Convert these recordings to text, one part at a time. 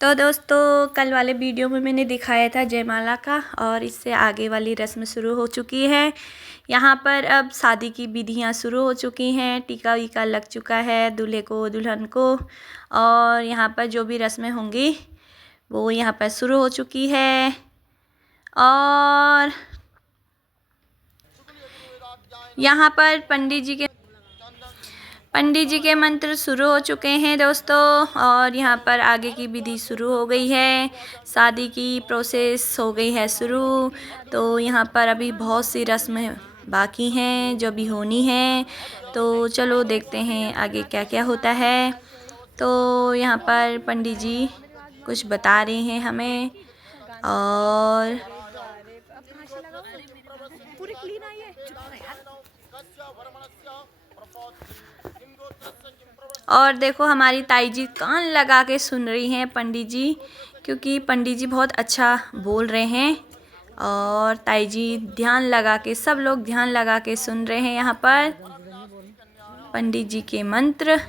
तो दोस्तों कल वाले वीडियो में मैंने दिखाया था जयमाला का, और इससे आगे वाली रस्म शुरू हो चुकी है। यहाँ पर अब शादी की विधियाँ शुरू हो चुकी हैं। टीका वीका लग चुका है दूल्हे को दुल्हन को, और यहाँ पर जो भी रस्में होंगी वो यहाँ पर शुरू हो चुकी है। और यहाँ पर पंडित जी के मंत्र शुरू हो चुके हैं दोस्तों, और यहाँ पर आगे की विधि शुरू हो गई है। शादी की प्रोसेस हो गई है शुरू। तो यहाँ पर अभी बहुत सी रस्में बाकी हैं जो भी होनी है। तो चलो देखते हैं आगे क्या क्या होता है। तो यहाँ पर पंडित जी कुछ बता रहे हैं हमें। और देखो हमारी ताई जी कान लगा के सुन रही हैं पंडित जी, क्योंकि पंडित जी बहुत अच्छा बोल रहे हैं। और ताई जी ध्यान लगा के, सब लोग ध्यान लगा के सुन रहे हैं यहाँ पर पंडित जी के मंत्र।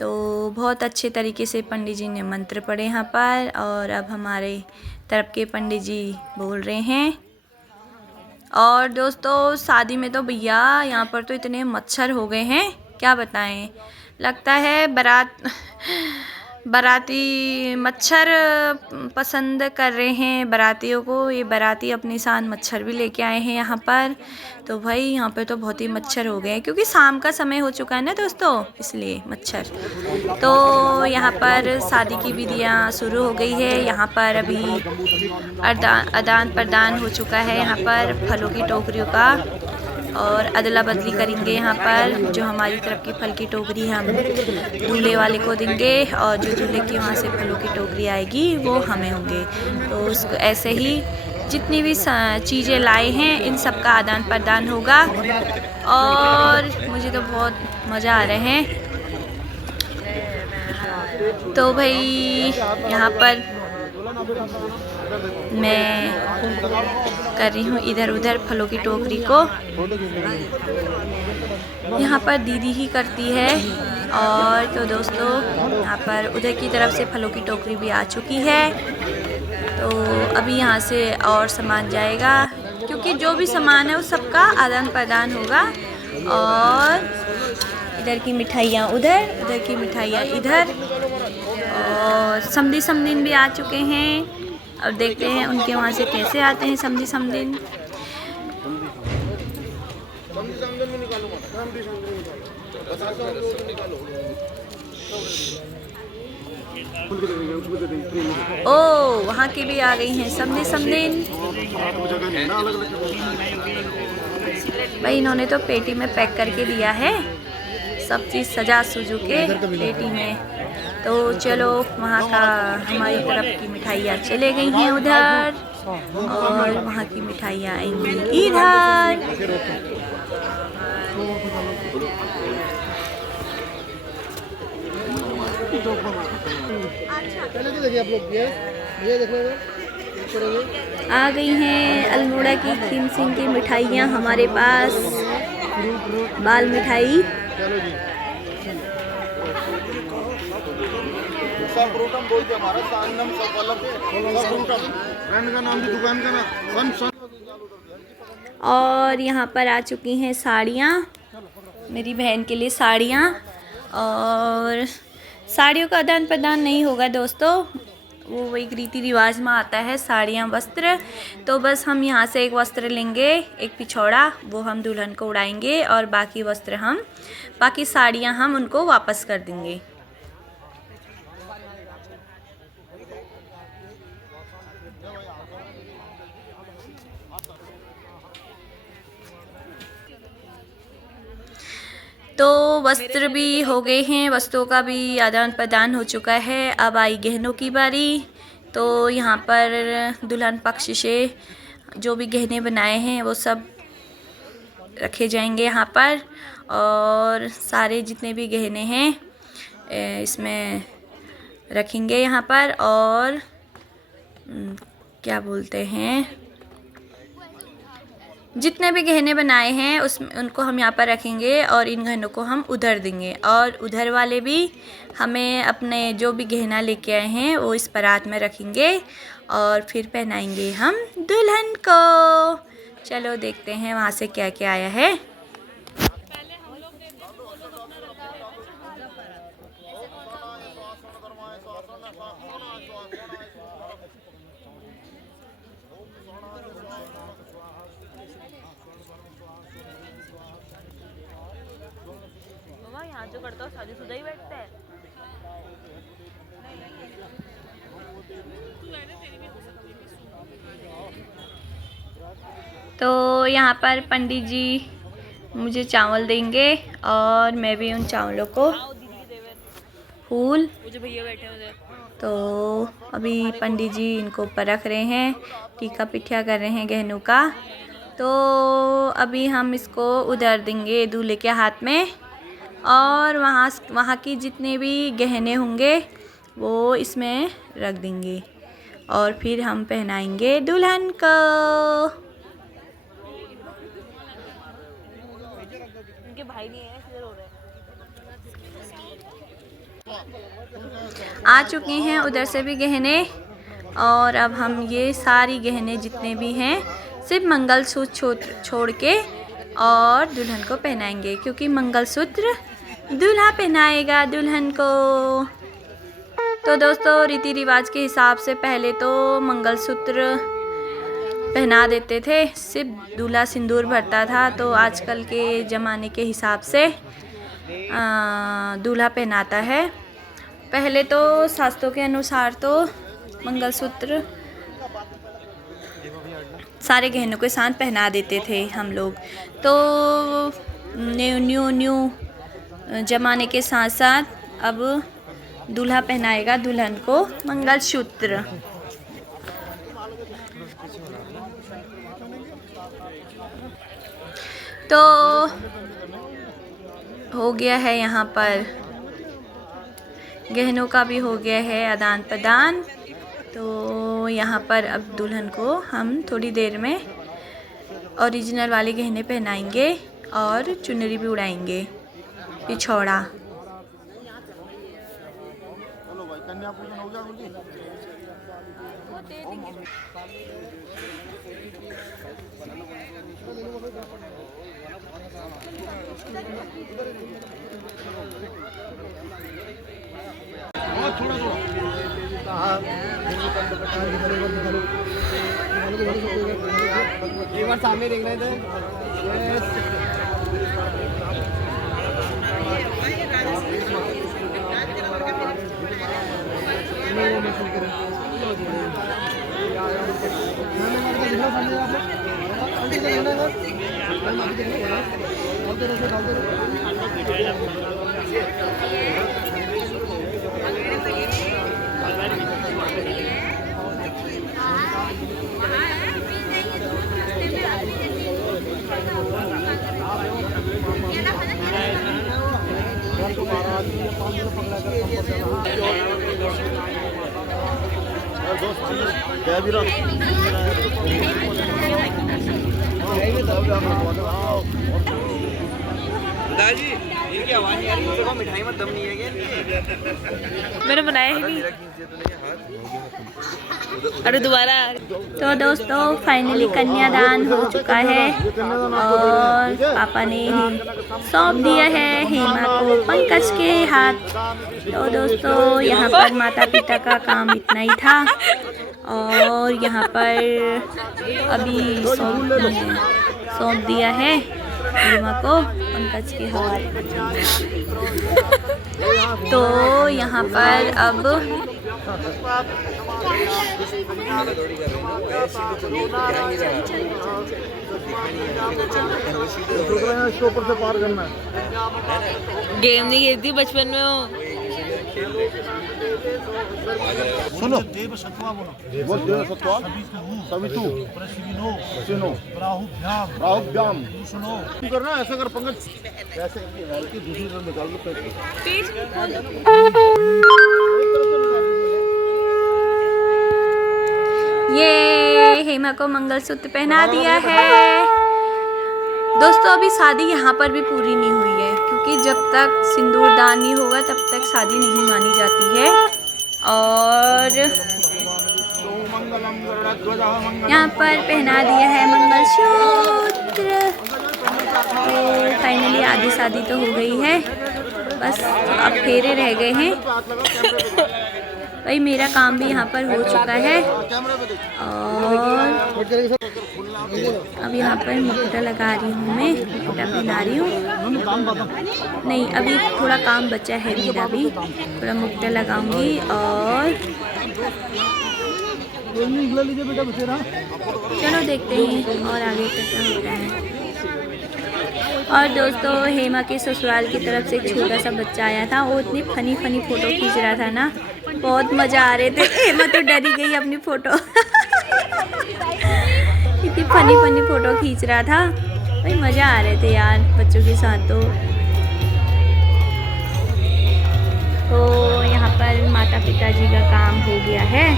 तो बहुत अच्छे तरीके से पंडित जी ने मंत्र पढ़े यहाँ पर, और अब हमारे तरफ के पंडित जी बोल रहे हैं। और दोस्तों शादी में तो भैया यहाँ पर तो इतने मच्छर हो गए हैं, क्या बताएं। लगता है बाराती मच्छर पसंद कर रहे हैं बारातियों को। ये बाराती अपने साथ मच्छर भी लेके आए हैं यहाँ पर। तो भाई यहाँ पे तो बहुत ही मच्छर हो गए हैं, क्योंकि शाम का समय हो चुका है ना दोस्तों, इसलिए मच्छर। तो यहाँ पर शादी की विधियाँ शुरू हो गई है। यहाँ पर अभी आदान प्रदान हो चुका है यहाँ पर फलों की टोकरियों का, और अदला बदली करेंगे यहाँ पर। जो हमारी तरफ की फल की टोकरी हम दूल्हे वाले को देंगे, और जो दूल्हे की वहाँ से फलों की टोकरी आएगी वो हमें होंगे। तो उसको ऐसे ही जितनी भी चीज़ें लाए हैं इन सब का आदान प्रदान होगा। और मुझे तो बहुत मज़ा आ रहे हैं। तो भाई यहाँ पर मैं कर रही हूँ इधर उधर फलों की टोकरी को। यहाँ पर दीदी ही करती है। और तो दोस्तों यहाँ पर उधर की तरफ से फलों की टोकरी भी आ चुकी है। तो अभी यहाँ से और सामान जाएगा, क्योंकि जो भी सामान है वो सबका आदान प्रदान होगा। और इधर की मिठाइयाँ उधर, उधर की मिठाइयाँ इधर। और समधी समधिन भी आ चुके हैं। और देखते हैं उनके वहाँ से कैसे आते हैं समधी समधिन। ओ वहाँ की भी आ गई हैं समधी समधिन। भाई इन्होंने तो पेटी में पैक करके दिया है, सब चीज़ सजा सुजू के पेटी में। तो चलो वहाँ का हमारी तरफ की मिठाइयाँ चले गई हैं उधर, और वहाँ की मिठाइयाँ आएंगी इधर। आ गई हैं अल्मोड़ा की खीम सिंह की मिठाइयाँ हमारे पास। बाल मिठाई और यहाँ पर आ चुकी हैं साड़ियाँ, मेरी बहन के लिए साड़ियाँ। और साड़ियों का आदान प्रदान नहीं होगा दोस्तों, वो एक रीति रिवाज में आता है साड़ियाँ वस्त्र। तो बस हम यहाँ से एक वस्त्र लेंगे, एक पिछौड़ा, वो हम दुल्हन को उड़ाएंगे, और बाकी साड़ियाँ हम उनको वापस कर देंगे। तो वस्त्र भी हो गए हैं, वस्त्रों का भी आदान प्रदान हो चुका है। अब आई गहनों की बारी। तो यहाँ पर दुल्हन पक्ष से जो भी गहने बनाए हैं वो सब रखे जाएंगे यहाँ पर। और सारे जितने भी गहने हैं इसमें रखेंगे यहाँ पर। और क्या बोलते हैं, जितने भी गहने बनाए हैं उनको हम यहाँ पर रखेंगे और इन गहनों को हम उधर देंगे, और उधर वाले भी हमें अपने जो भी गहना लेके आए हैं वो इस परात में रखेंगे और फिर पहनाएंगे हम दुल्हन को। चलो देखते हैं वहाँ से क्या क्या आया है। यहाँ जो करता हो शादीशुदा ही बैठता है। तो यहाँ पर पंडित जी मुझे चावल देंगे और मैं भी उन चावलों को फूल। भैया बैठे हुए तो अभी पंडित जी इनको ऊपर रख रहे हैं, टीका पिठिया कर रहे हैं गहनों का। तो अभी हम इसको उधर देंगे दूल्हे के हाथ में, और वहाँ की जितने भी गहने होंगे वो इसमें रख देंगे और फिर हम पहनाएंगे दुल्हन को। उनके भाई नहीं है इसलिए रो रहे हैं। आ चुके हैं उधर से भी गहने, और अब हम ये सारी गहने जितने भी हैं सिर्फ मंगलसूत्र छोड़ के और दुल्हन को पहनाएंगे, क्योंकि मंगलसूत्र दूल्हा पहनाएगा दुल्हन को। तो दोस्तों रीति रिवाज के हिसाब से पहले तो मंगलसूत्र पहना देते थे, सिर्फ दूल्हा सिंदूर भरता था। तो आजकल के ज़माने के हिसाब से दूल्हा पहनाता है। पहले तो शास्त्रों के अनुसार तो मंगलसूत्र सारे गहनों के साथ पहना देते थे हम लोग। तो न्यू ज़माने के साथ साथ अब दूल्हा पहनाएगा दुल्हन को मंगलसूत्र। तो हो गया है यहाँ पर गहनों का भी हो गया है आदान प्रदान। तो यहाँ पर अब दुल्हन को हम थोड़ी देर में ओरिजिनल वाले गहने पहनाएंगे और चुनरी भी उड़ाएंगे, पिछौड़ा। एक बार सामने देखना है दादी इनकी आवाज नहीं आ रही, तो मिठाई में दम नहीं है क्या? मैंने बनाया ही नहीं। अरे दोबारा। तो दोस्तों फाइनली कन्यादान हो चुका है और पापा ने सौंप दिया है हेमा को पंकज के हाथ। तो दोस्तों यहाँ पर माता पिता का काम इतना ही था, और यहाँ पर अभी सौंप दिया है हेमा को पंकज के हाथ। तो यहाँ पर अब इसके ऊपर से पार करना है। गेम नहीं खेलती बचपन में वो। सुनो देव सत्वा बोलो, देव सत्वा सवितु प्रसिनो राहुभ्याम सुनो करना। ऐसा कर पंकज, ऐसे करके दूसरी तरफ निकाल लो पैसे। ये हेमा को मंगलसूत्र पहना दिया है दोस्तों अभी शादी यहाँ पर भी पूरी नहीं हुई है, क्योंकि जब तक सिंदूर दान नहीं होगा तब तक शादी नहीं मानी जाती है। और यहाँ पर पहना दिया है मंगलसूत्र। तो फाइनली आधी शादी तो हो गई है, बस अब फेरे रह गए हैं। भाई मेरा काम भी यहाँ पर हो चुका है और अब यहाँ पर मुकुटा लगा रही हूँ, मैं मुकुटा पहना रही हूँ। नहीं, अभी थोड़ा काम बचा है मेरा भी, थोड़ा मुकुटा लगाऊंगी और चलो देखते हैं और आगे क्या हो रहा है। और दोस्तों हेमा के ससुराल की तरफ से एक छोटा सा बच्चा आया था, वो इतनी फनी फ़ोटो खींच रहा था ना, बहुत मज़ा आ रहे थे। हेमा तो डरी गई अपनी फ़ोटो इतनी फनी फ़ोटो खींच रहा था भाई, मज़ा आ रहे थे यार बच्चों के साथ। तो यहाँ पर माता पिताजी का काम हो गया है।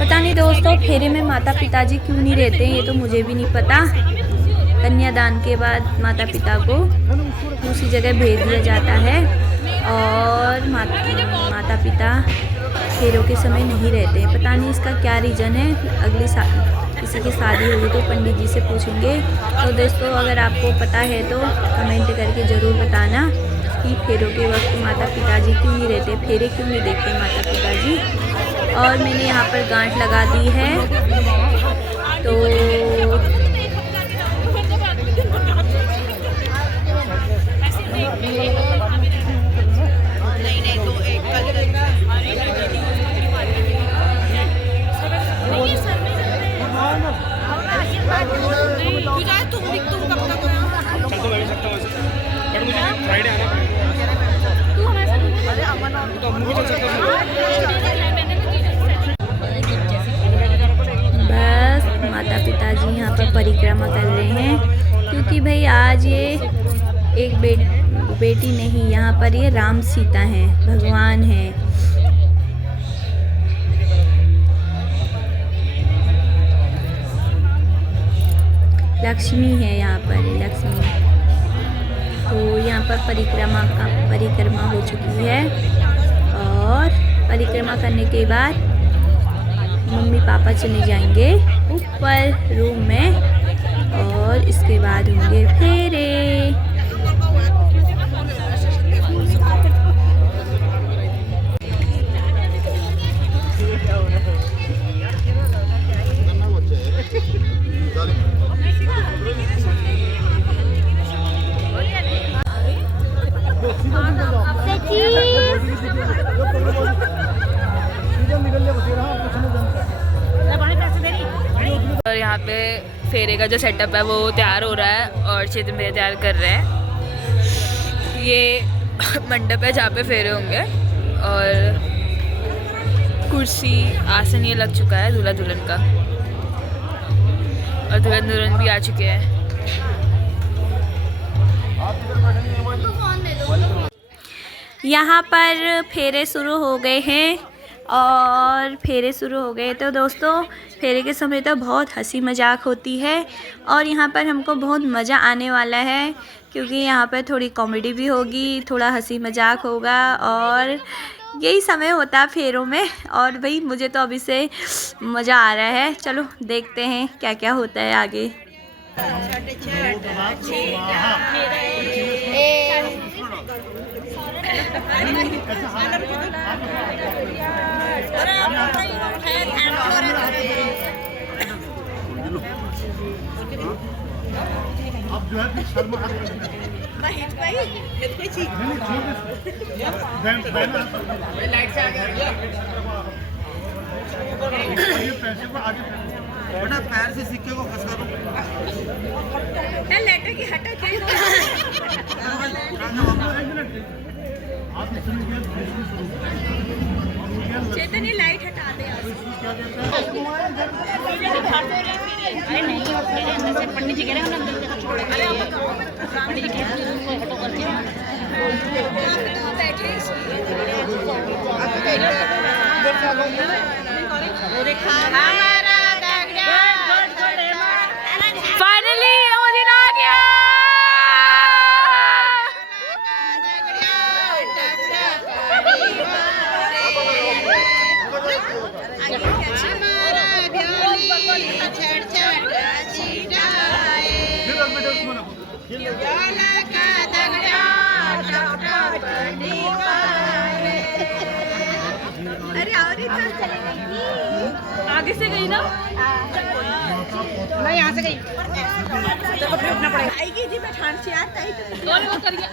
पता नहीं दोस्तों फेरे में माता पिताजी क्यों नहीं रहते हैं, ये तो मुझे भी नहीं पता। कन्यादान के बाद माता पिता को दूसरी जगह भेज दिया जाता है और माता पिता फेरों के समय नहीं रहते। पता नहीं इसका क्या रीज़न है। अगली साल किसी की शादी होगी तो पंडित जी से पूछेंगे। तो दोस्तों अगर आपको पता है तो कमेंट करके ज़रूर बताना कि फेरों के वक्त माता पिताजी क्यों नहीं रहते, फेरे क्यों नहीं देखते माता पिताजी। और मैंने यहाँ पर गांठ लगा दी है। तो बस माता पिताजी यहाँ पर परिक्रमा कर रहे हैं, क्योंकि भाई आज ये एक बेटी नहीं, यहाँ पर ये राम सीता हैं, भगवान हैं। लक्ष्मी है यहाँ पर, लक्ष्मी। तो यहाँ पर परिक्रमा हो चुकी है और परिक्रमा करने के बाद मम्मी पापा चले जाएंगे ऊपर रूम में और इसके बाद होंगे फेरे। और यहाँ पे फेरे का जो सेटअप है वो तैयार हो रहा है और चेतन भैया तैयार कर रहे हैं। ये मंडप है जहाँ पे फेरे होंगे और कुर्सी आसन ये लग चुका है दूल्हा दुल्हन का और दुल्हन दुल्हन भी आ चुके हैं। यहाँ पर फेरे शुरू हो गए हैं और फेरे शुरू हो गए। तो दोस्तों फेरे के समय तो बहुत हंसी मजाक होती है और यहाँ पर हमको बहुत मज़ा आने वाला है, क्योंकि यहाँ पर थोड़ी कॉमेडी भी होगी, थोड़ा हंसी मजाक होगा और यही समय होता है फेरों में। और भाई मुझे तो अभी से मज़ा आ रहा है। चलो देखते हैं क्या क्या होता है आगे। अब जो है शर्मा लाइट से आगे पैसे को आगे बेटा पैर से सिक्के को खसका दो लेटर की हटा चेतन ये लाइट हटा दे पंडित जी कह रहे हैं पंडित जी फाइनली वो दिन आ गया। आगे से गई ना, मैं यहाँ से गई तो फिर उठना पड़ेगा। आएगी जी मैं ठान से यार ताई और वो करिए,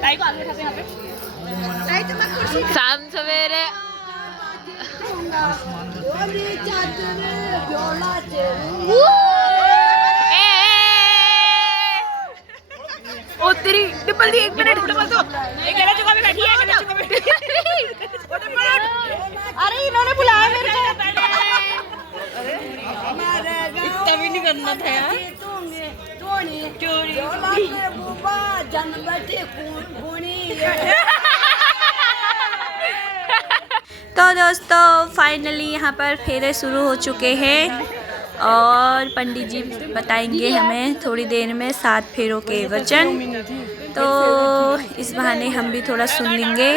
ताई को आगे उठाते हैं यहाँ पे। ताई तो मैं कुर्सी शाम सवेरे ओ तेरी डिम्पल दी, 1 मिनट डिम्पल तो ये कहना चुका मैं बैठी है, कहना चुका बैठी है। अरे इन्होंने बुलाया मेरे को। इतना भी नहीं करना था यार। तो दोस्तों फाइनली यहाँ पर फेरे शुरू हो चुके हैं और पंडित जी बताएंगे हमें थोड़ी देर में 7 फेरों के वचन। तो इस बहाने हम भी थोड़ा सुन लेंगे।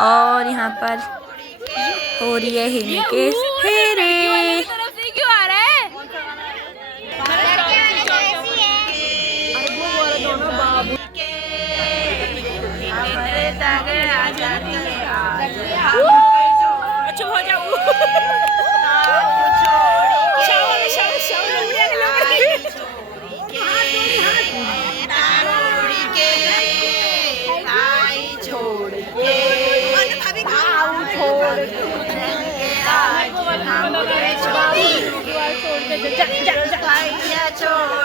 और यहाँ पर हो रही है हिरनी के फेरे। तरफ से क्यों आ रहा है? अच्छा हो जाओ।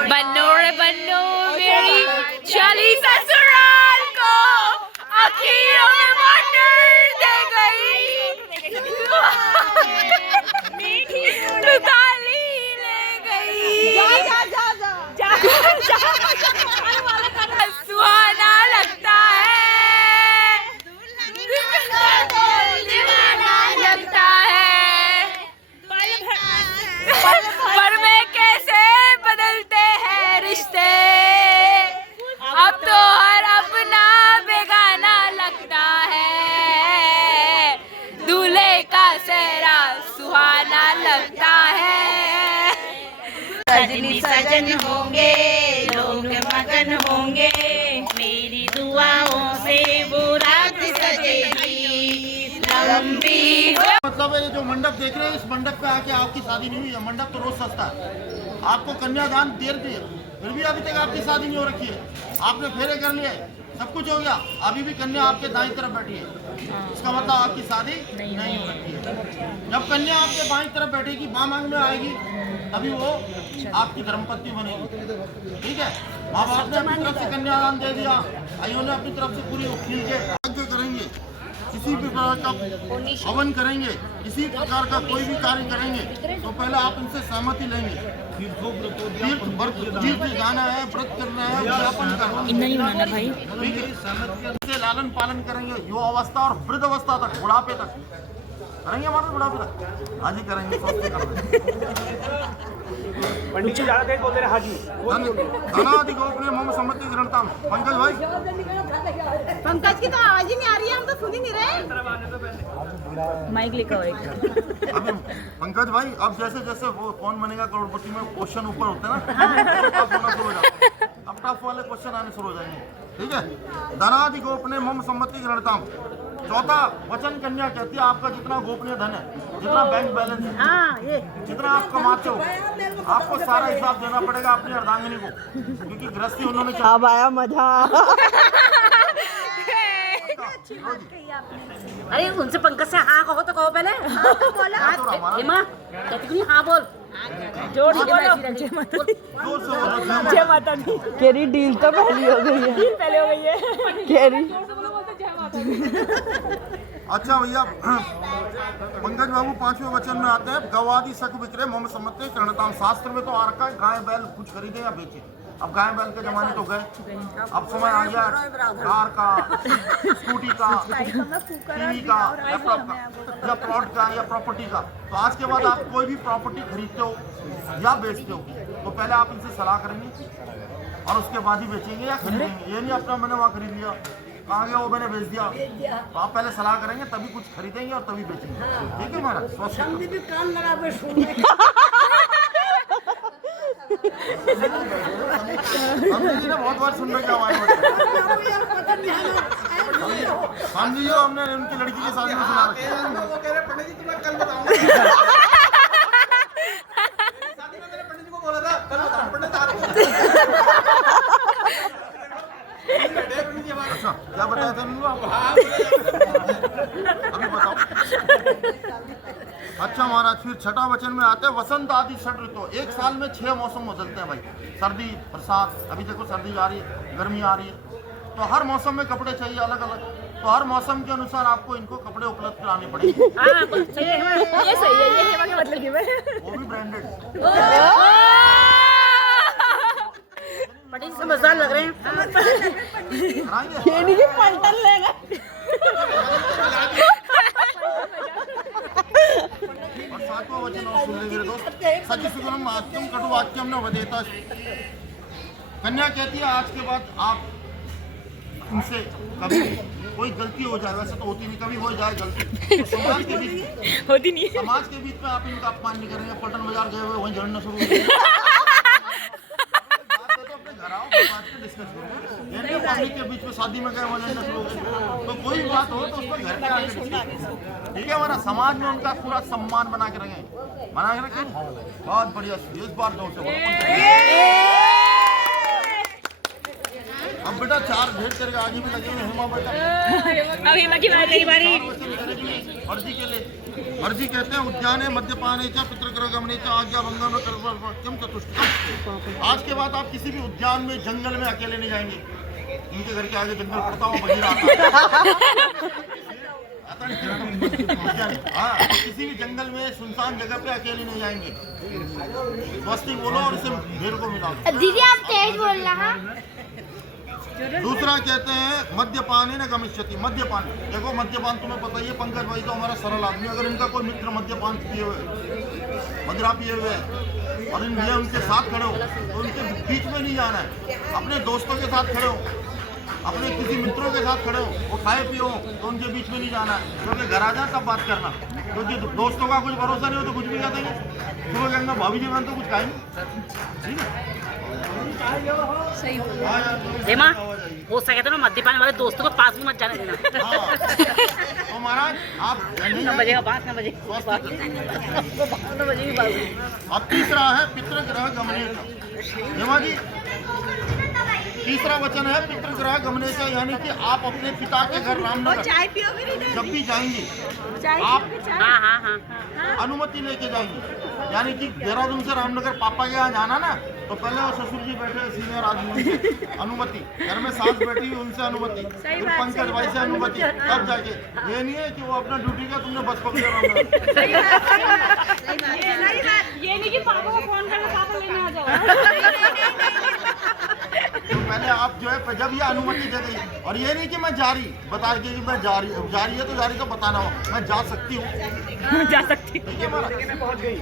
बन्नो रे बन्नो मेरी चली ससुराल को, अखियों में वाटर दे गई, ताली ले गई। सुहाना लगता है, दीवाना लगता है, पर में कैसे बदलते हैं रिश्ते, अब तो हर अपना बेगाना लगता है, दूल्हे का सेहरा सुहाना लगता है। सजनी सजन होंगे लोग मगन होंगे, मेरी दुआओं से वो रात सजेगी लंबी। मतलब ये जो मंडप देख रहे हैं, इस मंडप पे आके आपकी शादी नहीं हुई है। मंडप तो रोज सस्ता है। आपको कन्यादान देर दिए, फिर भी अभी तक आपकी शादी नहीं हो रखी है। आपने फेरे कर लिए, सब कुछ हो गया, अभी भी कन्या आपके दाईं तरफ बैठी है। इसका मतलब आपकी शादी नहीं हो रखी है। जब कन्या आपके बाईं तरफ बैठेगी, माँ मांग में आएगी, तभी वो आपकी धर्मपत्नी बनेगी। ठीक है, माँ बाप ने अपनी तरफ से कन्यादान दे दिया, भाइयों ने अपनी तरफ से पूरी वकील के यज्ञ करेंगे, किसी भी प्रकार का हवन करेंगे, किसी प्रकार का कोई भी कार्य करेंगे तो पहले आप इनसे सहमति लेंगे। तीर्थ जाना है, व्रत करना है, उद्यापन करना है, भाई ठीक है। इनसे लालन पालन करेंगे युवा अवस्था और वृद्ध अवस्था तक, बुढ़ापे तक करेंगे। हमारे बुढ़ापे तक आज ही करेंगे, स्वस्थ करेंगे। पंडित जी ज्यादा तेज बोलते रहे हाजी। धनादि गोपनीय मम सम्मति ग्रंथम। पंकज भाई, पंकज की तो आवाज ही नहीं आ रही है, हम तो सुन ही नहीं रहे। माइक लेकर अभी पंकज भाई, अब जैसे जैसे वो कौन बनेगा करोड़पति में क्वेश्चन ऊपर होते हैं ना, टफ होना शुरू हो जाता है। अब टफ वाले क्वेश्चन आने शुरू हो जाएंगे। ठीक है, धनादि गोपनीय मम सम्मति ग्रंथम। चौथा वचन कन्या कहती है, आपका जितना गोपनीय धन है, जितना बैंक बैलेंस है, जितना आप कमाते हो, आपको सारा हिसाब देना पड़ेगा अपनी अर्धांगिनी को, क्योंकि गृहस्थी उन्होंने अब आया मजा। अरे उनसे पंकज से हाँ कहो तो कहो पहले। हेमा हाँ बोल, जोर से बोलो। जय माता दी। केरी डील तो पहली हो गई है, डील पहले हो गई है केरी। अच्छा भैया, पंकज बाबू 5वें वचन में आते हैं, गवादि सख विक्रय मम सम्मति करणताम। शास्त्र में तो आ रखा है गाय बैल कुछ खरीदे या बेचे। अब गाय बैल के जमाने तो गए, अब समय आ गया कार का, स्कूटी का, टीवी का, लैपटॉप का, या प्लॉट का या प्रॉपर्टी का। तो आज के बाद आप कोई भी प्रॉपर्टी खरीदते हो या बेचते हो तो पहले आप इनसे सलाह करेंगे और उसके बाद ही बेचेंगे या खरीदेंगे। ये नहीं अपना मैंने वहाँ खरीद लिया, कहाँ गया वो मैंने बेच दिया। तो आप पहले सलाह करेंगे, तभी कुछ खरीदेंगे और तभी बेचेंगे। ठीक है महाराज, बहुत बार सुन रहे क्या समझिए हमने उनकी लड़की के शादी में सुना रखा है। पंडित जी तुम्हें कल बताऊंगा। शादी में मैंने पंडित जी को बोला था कल बताऊं, पंडित आ रहे हैं। अच्छा क्या बताया था उन्होंने अभी बताओ। अच्छा महाराज, फिर छठा वचन में आते हैं वसंत आदि षड ऋतु। एक साल में 6 मौसम बदलते हैं भाई। सर्दी, बरसात, अभी देखो सर्दी आ रही है, गर्मी आ रही है, तो हर मौसम में कपड़े चाहिए अलग अलग। तो हर मौसम के अनुसार आपको इनको कपड़े उपलब्ध कराने पड़ेंगे। ये सही है, ये हेमा के मतलब की मैं। वो भी ब्रांडेड। बड़ी समझदार लग रहे हैं। ये नहीं पलटन लेगा। और सातवां वचन और सुन लीजिए दोस्त। सच सुगम वाक्यम कटु वाक्यम न वदेता। कन्या कहती है आज के बाद आप उनसे कभी कोई गलती हो जाए, वैसे तो होती नहीं, कभी हो जाए गलती तो समाज के बीच होती नहीं है। समाज के बीच में आप इनका अपमान नहीं करेंगे। पलटन बाजार गए हुए वहीं झड़ना शुरू हो गया। तो अपने घर आओ, बात पे डिस्कस करो। ये नहीं पब्लिक के बीच में शादी में गए वहीं झड़ना शुरू हो गया। तो कोई बात हो तो उस पर घर पे आके डिस्कस, ठीक है। हमारा समाज में उनका पूरा सम्मान बना के रखें, बना के रखें। बहुत बढ़िया, इस बार जोर से बोलो। अब बेटा 4 ढेर तेरे आगे भी लगे हुए हेमा बेटा। अब हेमा की बारी। अर्जी के लिए अर्जी कहते हैं उद्याने मद्यपाने च पितृग्रह गमने च आज्ञा भंगम कर्म चतुष्टयम्। आज के बाद आप किसी भी उद्यान में, जंगल में अकेले नहीं जाएंगे। इनके घर के आगे जंगल पड़ता हो, बगीरा आता है। हाँ, तो किसी भी जंगल में सुनसान जगह पे अकेले नहीं जाएंगे। स्वस्ति बोलो और इसे ढेर को मिला। दीदी आप तेज बोल रहा। दूसरा कहते हैं मद्यपान न गमिष्यति। मद्यपान, देखो मद्यपान तुम्हें पता ही है, पंकज भाई तो हमारा सरल आदमी। अगर इनका कोई मित्र मद्यपान पिए हुए, मदिरा पिए हुए है और ये उनके साथ खड़े हो तो उनके बीच में नहीं जाना है। अपने दोस्तों के साथ खड़े हो, अपने किसी मित्रों के साथ खड़े हो, वो खाए पिए हो तो उनके बीच में नहीं जाना है। क्योंकि घर आ जाए तब बात करना, क्योंकि दोस्तों का कुछ भरोसा नहीं हो तो कुछ भी कह देंगे। सुबह कहेंगे भाभी जी मैंने तो कुछ खाएंगे, ठीक है। हेमा, हो सके तो ना मद्यपान वाले दोस्तों को पास भी मत जाने देना। तो महाराज आप न बजेगा बात, न बजेगा अब तीसरा है पितृग्रह गमने। हेमा जी, तीसरा वचन है पितृग्रह गमने का, यानी कि आप अपने पिता के घर रामनगर जब भी जाएंगे आप अनुमति लेके जाएंगे। यानी कि देहरादून से रामनगर पापा के यहाँ जाना ना, तो पहले वो ससुर जी बैठे सीनियर आदमी से अनुमति, घर में सास बैठी उनसे अनुमति, फिर पंकज भाई से अनुमति, तब जाके। ये नहीं है कि वो अपना ड्यूटी का तुमने बस पकड़े रामनगर। ये नहीं कि पापा को फोन करना, पापा लेने आ जाओ। तो पहले आप जो है जब ये अनुमति दे दी, और ये नहीं कि मैं जारी बता के कि मैं जारी है तो जारी तो बताना हो, मैं जा सकती हूँ, जा सकती हूँ। ठीक है महाराज, पहुंच गई।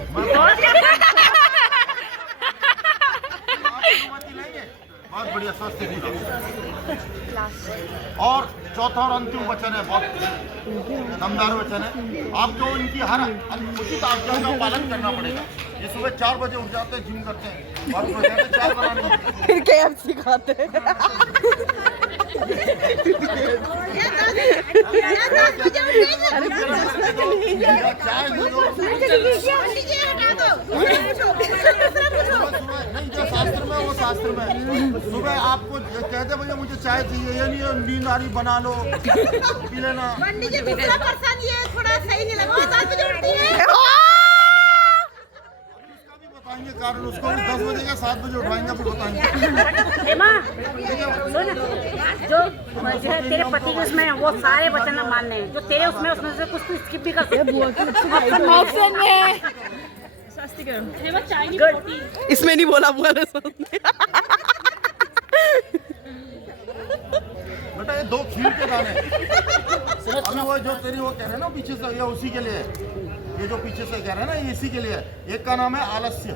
अनुमति लेंगे। बहुत बढ़िया, स्वस्थ और चौथा और अंतिम वचन है, बहुत दमदार वचन है। आपको इनकी हर उचित आज्ञा का पालन करना पड़ेगा। ये सुबह 4 बजे उठ जाते हैं, जिम करते हैं और उठ जाते हैं चाय बनाने, फिर KFC खाते हैं। चाय दे दो। नहीं, जो शास्त्र में वो शास्त्र में। सुबह आपको कहते भैया मुझे चाय चाहिए, ये नहीं है नींद आ रही बना लो पी लेना। पंडित जी दूसरा पर्सन ये थोड़ा सही नहीं लगा, 7 बजे उठती है। उसका भी बताएंगे कारण, उसको भी 10 बजे या 7 बजे उठाएंगे, फिर बताएंगे। हेमा, सुन, जो तेरे पति के उसमें वो सारे वचन मानने हैं, जो तेरे उसमें से कुछ तो स्किप भी कर सकते। ऑप्शन में हेमा चाय की रोटी। इसमें नहीं बोला हुआ ना बेटा ये 2 खीर के दाने। अभी वो जो तेरी वो कह रहे हैं ना पीछे से, ये उसी के लिए है। ये जो पीछे से कह रहे हैं ना, ये इसी के लिए है। एक का नाम है आलस्य।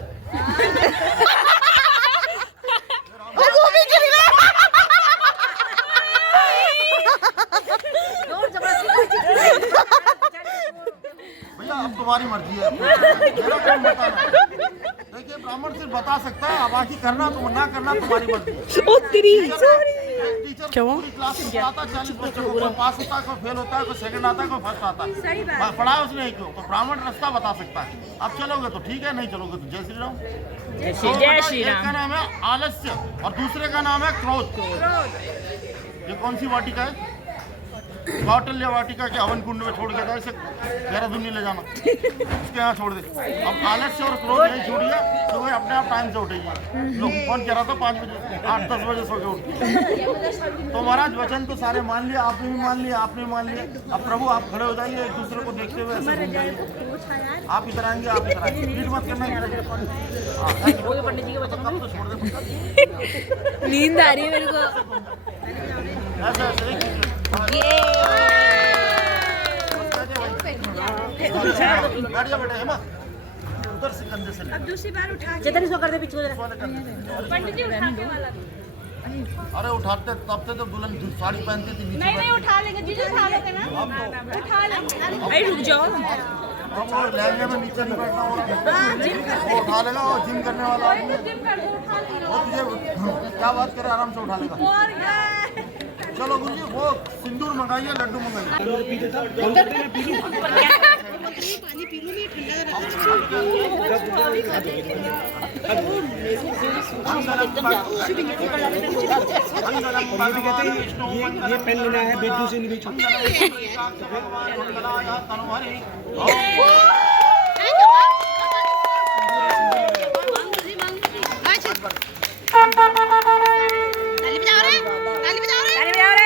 भैया अब तुम्हारी मर्जी है, मेरा काम बताना। देखिए ब्राह्मण सिर्फ बता सकता है, बाकी करना तो ना करना तुम्हारी मर्जी है। टीचर क्या हुआ? पूरी क्लास में पढ़ाता 40 बच्चों को, कोई पास होता है, कोई फेल होता है, कोई सेकंड आता है, कोई फर्स्ट आता है। पढ़ा उसने क्यों? तो ब्राह्मण रास्ता बता सकता है। आप चलोगे तो ठीक है, नहीं चलोगे तो जय श्री राम। तो जय बेटा, श्री एक राम। का नाम है आलस्य और दूसरे का नाम है क्रोध। ये कौन सी वाटिका है? कौटल्य वाटिका के हवन कुंड में छोड़ के था, इसे देहरादून नहीं ले जाना, इसके यहाँ छोड़ दे। अब आलस्य और क्रोध नहीं छोड़िए तो वह अपने आप टाइम से उठेगी। लोग फोन कह रहा था 5 बजे, 8-10 बजे सो के उठ। तो महाराज वचन तो सारे मान लिया, आपने भी मान लिया, आपने भी मान लिया। अब प्रभु आप खड़े हो जाइए, एक दूसरे को देखते हुए ऐसे घूम जाइए। आप इधर आएंगे, आप इधर आएंगे, लीड मत करना। पंडित जी के वचन तो छोड़ दे, नींद आ रही है मेरे को। ऐसे ऐसे बैठ जा बेटा, हेमा उधर से कंधे से ले। दूसरी बार उठा जितनी सो कर दे पीछे जरा। पंडित जी उठा के वाला अरे उठाते तब से तो दुल्हन साड़ी पहनती थी नीचे। नहीं उठा लेंगे जीजू, उठा लेंगे ना, उठा लेंगे। अरे रुक जाओ। हम वो लहंगे में नीचे नहीं बैठना होगा, वो उठा लेगा। वो जिम करने वाला आदमी वो तुझे क्या बात करे, आराम से उठा लेगा। चलो गुरु जी, वो सिंदूर मंगाइए, लड्डू मंगाइए। ये पेन लेना है, बेडू से नहीं बेचो। ताली बजाओ रे, ताली बजाओ रे, ताली बजाओ रे।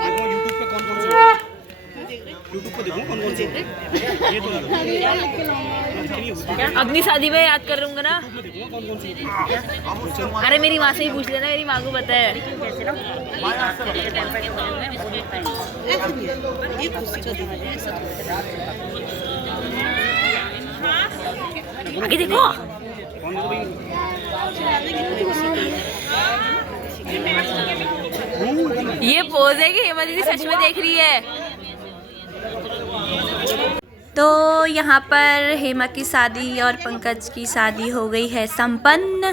देखो यूट्यूब पे कौन कौन से, यूट्यूब पे देखो कौन कौन से ये तो अपनी शादी में याद कर लूंगा ना। अरे मेरी माँ से ही पूछ लेना, मेरी माँ को पता है। आगे देखो। ये पोज है कि हेमा दीदी सच में देख रही है? तो यहाँ पर हेमा की शादी और पंकज की शादी हो गई है संपन्न।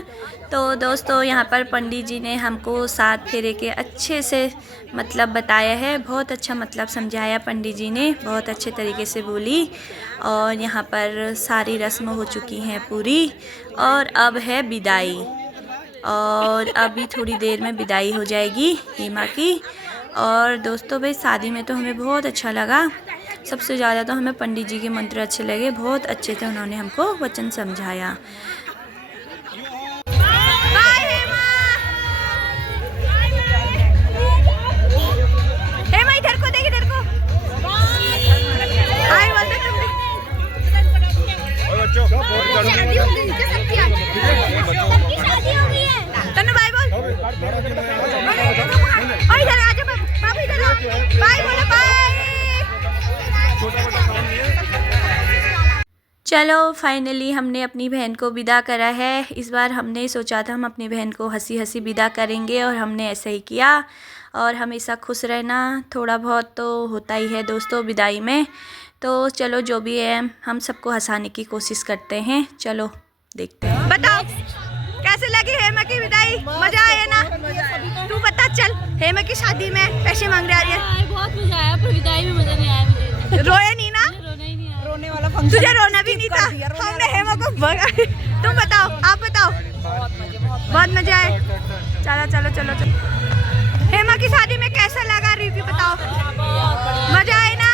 तो दोस्तों यहाँ पर पंडित जी ने हमको 7 फेरे के अच्छे से मतलब बताया है, बहुत अच्छा मतलब समझाया पंडित जी ने, बहुत अच्छे तरीके से बोली। और यहाँ पर सारी रस्म हो चुकी हैं पूरी और अब है विदाई। और अभी थोड़ी देर में विदाई हो जाएगी हेमा की। और दोस्तों भाई शादी में तो हमें बहुत अच्छा लगा, सबसे ज़्यादा तो हमें पंडित जी के मंत्र अच्छे लगे, बहुत अच्छे से उन्होंने हमको वचन समझाया। बाय हेमा। हेमा इधर को देख, इधर को हाय बोल दे तुम। शादी हो गई क्या सबकी? सबकी शादी हो गई है। तन्नू बाय बोल। और इधर आ जाओ बाबू, इधर आओ, बाय बोलो, बाय। चलो फाइनली हमने अपनी बहन को विदा करा है। इस बार हमने सोचा था हम अपनी बहन को हंसी हंसी विदा करेंगे और हमने ऐसा ही किया। और हमेशा खुश रहना थोड़ा बहुत तो होता ही है दोस्तों विदाई में। तो चलो जो भी है हम सबको हंसाने की कोशिश करते हैं। चलो देखते हैं। बताओ कैसे लगी हेमा की विदाई? मज़ा आया ना? तू बता चल, हेमा की शादी में पैसे मांग रही है। बहुत मजा आया पर विदाई में मजा नहीं आया मुझे। रोए नहीं ना? रोने वाला फंक्शन तुझे रोना भी नहीं था, हमने हेमा को भगा। तुम बताओ, आप बताओ। बहुत मजा आए। चलो चलो चलो चलो। हेमा की शादी में कैसा लगा रिव्यू बताओ। मजा आए ना?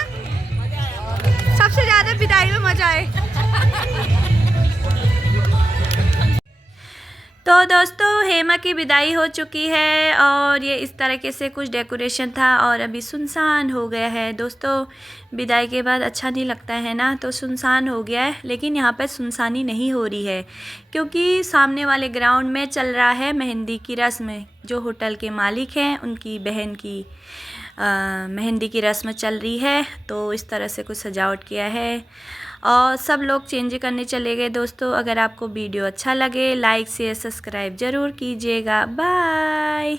सबसे ज्यादा विदाई में मजा आए। तो दोस्तों हेमा की विदाई हो चुकी है और ये इस तरीके से कुछ डेकोरेशन था और अभी सुनसान हो गया है। दोस्तों विदाई के बाद अच्छा नहीं लगता है ना, तो सुनसान हो गया है। लेकिन यहाँ पर सुनसानी नहीं हो रही है क्योंकि सामने वाले ग्राउंड में चल रहा है मेहंदी की रस्म। जो होटल के मालिक हैं उनकी बहन की मेहंदी की रस्म चल रही है, तो इस तरह से कुछ सजावट किया है और सब लोग चेंज करने चले गए। दोस्तों अगर आपको वीडियो अच्छा लगे लाइक शेयर सब्सक्राइब ज़रूर कीजिएगा। बाय।